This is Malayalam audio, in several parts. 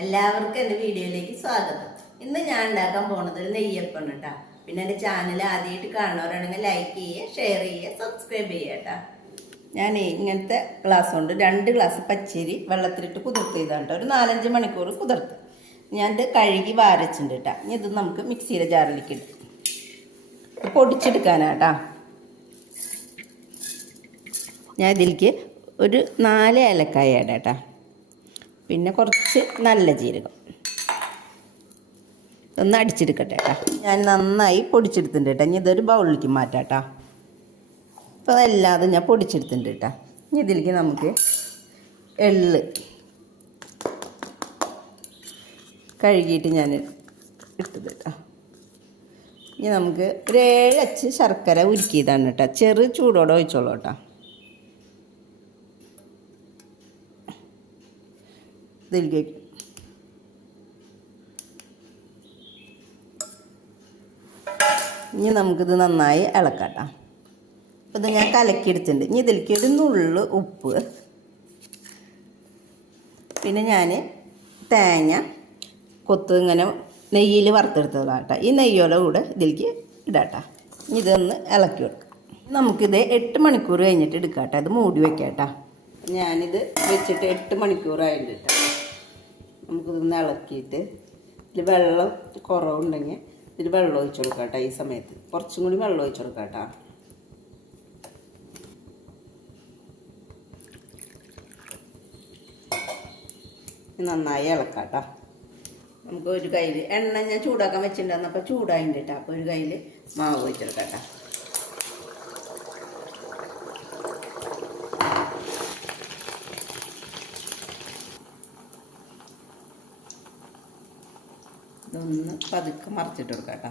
എല്ലാവർക്കും എൻ്റെ വീഡിയോയിലേക്ക് സ്വാഗതം. ഇന്ന് ഞാൻ ഉണ്ടാക്കാൻ പോണത് ഒരു നെയ്യപ്പാണ് കേട്ടോ. പിന്നെ എൻ്റെ ചാനൽ ആദ്യമായിട്ട് കാണുന്നവരാണെങ്കിൽ ലൈക്ക് ചെയ്യുക, ഷെയർ ചെയ്യുക, സബ്സ്ക്രൈബ് ചെയ്യുക കേട്ടോ. ഞാൻ ഇങ്ങനത്തെ ഗ്ലാസ് കൊണ്ട് 2 ഗ്ലാസ് പച്ചരി വെള്ളത്തിലിട്ട് കുതിർത്തിയതാണ് കേട്ടോ. ഒരു 4-5 മണിക്കൂർ കുതിർത്ത് ഞാനിത് കഴുകി വാരച്ചിട്ടുണ്ട് കേട്ടോ. ഇനി ഇത് നമുക്ക് മിക്സിയുടെ ജാറിലേക്ക് ഇടും പൊടിച്ചെടുക്കാനാട്ടോ. ഞാൻ ഇതിലേക്ക് ഒരു 4 ഏലക്കായ ഇടാം കേട്ടോ. പിന്നെ കുറച്ച് നല്ല ജീരകം ഒന്ന് അടിച്ചെടുക്കട്ടെ കേട്ടോ. ഞാൻ നന്നായി പൊടിച്ചെടുത്തിട്ടുണ്ട് കേട്ടോ. ഇനി ഇതൊരു ബൗളിലേക്ക് മാറ്റാം കേട്ടോ. അപ്പോൾ അതെല്ലാതും ഞാൻ പൊടിച്ചെടുത്തിട്ടുണ്ട് കേട്ടോ. ഇനി ഇതിലേക്ക് നമുക്ക് എള്ള് കഴുകിയിട്ട് ഞാൻ ഇട്ടത് കേട്ടോ. ഇനി നമുക്ക് ഒരു 7 അച്ച് ശർക്കര ഉരുക്കിയതാണ് കേട്ടോ. ചെറു ചൂടോടെ ഒഴിച്ചോളൂ കേട്ടോ. ഇതിലേക്ക് ഇനി നമുക്കിത് നന്നായി ഇളക്കാട്ടോ. അപ്പോൾ ഇത് ഞാൻ കലക്കിയെടുത്തിട്ടുണ്ട്. ഇനി ഇതിലേക്ക് ഇടുന്നുള്ളു ഉപ്പ്. പിന്നെ ഞാൻ തേങ്ങ കൊത്ത് ഇങ്ങനെ നെയ്യിൽ വറുത്തെടുത്തതാണ് കേട്ടോ. ഈ നെയ്യോടെ കൂടെ ഇതിലേക്ക് ഇടാട്ടോ. ഇനി ഇതൊന്ന് ഇളക്കി കൊടുക്കാം. നമുക്കിത് 8 മണിക്കൂർ കഴിഞ്ഞിട്ട് എടുക്കാം കേട്ടോ. ഇത് മൂടി വെക്കാം കേട്ടോ. ഞാനിത് വെച്ചിട്ട് 8 മണിക്കൂറായിട്ട് കേട്ടോ. നമുക്കിതൊന്ന് ഇളക്കിയിട്ട് ഇതിൽ വെള്ളം കുറവുണ്ടെങ്കിൽ ഇതിൽ വെള്ളം ഒഴിച്ചു കൊടുക്കാം കേട്ടോ. ഈ സമയത്ത് കുറച്ചും കൂടി വെള്ളം ഒഴിച്ചു കൊടുക്കാം കേട്ടോ. നന്നായി ഇളക്കാം കേട്ടോ. നമുക്ക് ഒരു കയ്യിൽ എണ്ണ ഞാൻ ചൂടാക്കാൻ വെച്ചിട്ടുണ്ടായിരുന്നു. അപ്പോൾ ചൂടായിട്ടുണ്ട് കേട്ടോ. അപ്പോൾ ഒരു കയ്യിൽ മാവ് വെച്ചെടുക്കാം കേട്ടോ. ഇതൊന്ന് പതുക്കെ മറിച്ചിട്ട് കൊടുക്കാം കേട്ടോ.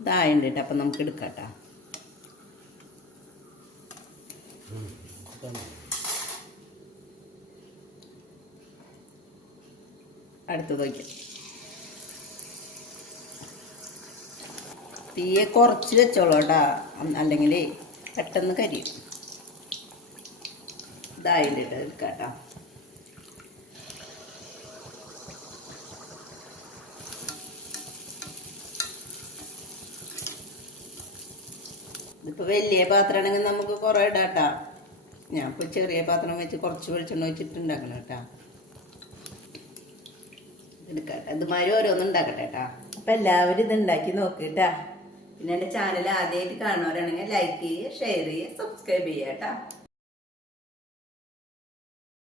ഇതായുണ്ട് കേട്ടോ. അപ്പം നമുക്ക് എടുക്കാം കേട്ടോ. അടുത്തത് വയ്ക്കാം. തീയെ കുറച്ച് വെച്ചോളൂ കേട്ടോ. അല്ലെങ്കിൽ പെട്ടെന്ന് കരിയും. ഇതായിട്ട് എടുക്കാം കേട്ടോ. ഇതിപ്പോൾ വലിയ പാത്രമാണെങ്കിൽ നമുക്ക് കുറേ ഇടാം കേട്ടോ. ഞാൻ ഇപ്പോൾ ചെറിയ പാത്രം വെച്ച് കുറച്ച് വെളിച്ചെണ്ണ വെച്ചിട്ടുണ്ടാക്കണം കേട്ടോ. എടുക്കട്ടെ. ഇതുമാതിരി ഓരോന്നും ഉണ്ടാക്കട്ടെ കേട്ടോ. അപ്പം എല്ലാവരും ഇത് ഉണ്ടാക്കി നോക്കിട്ടാ. പിന്നെ എൻ്റെ ചാനൽ ആദ്യമായിട്ട് കാണുന്നവരാണെങ്കിൽ ലൈക്ക് ചെയ്യുക, ഷെയർ ചെയ്യുക, സബ്സ്ക്രൈബ് ചെയ്യുക കേട്ടോ.